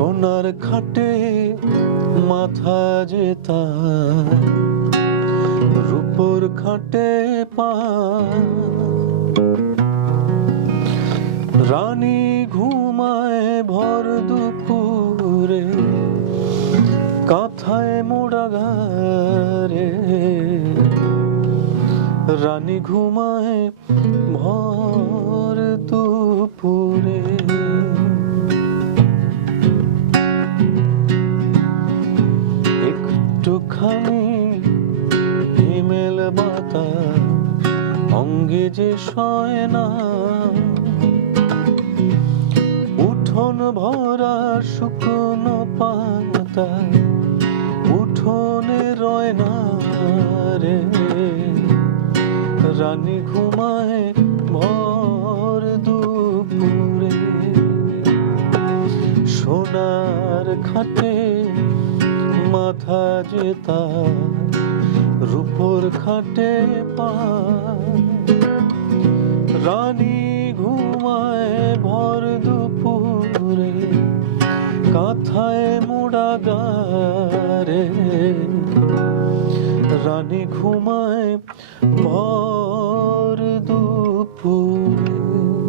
সোনার খাটে মাথা যে তার রূপর খাটে পা। রানী ঘুমায় ভর দুপুরে, কাথায় মোড়া ঘরে রানী ঘুমায় ভর একটুখানি হিমেল বাতাস, অঙ্গে যে সয় না উঠোন ভরা শুকনো পাতা, উঠোনে রয় না রে। রানী ঘুমায় ভর দুপুরে, সোনার খাটে মাথা যে তার রূপর খাটে পা রানী ঘুমায় ভর দুপুরে, কাথায় মোড়া গারে। রানী ঘুমায় ভর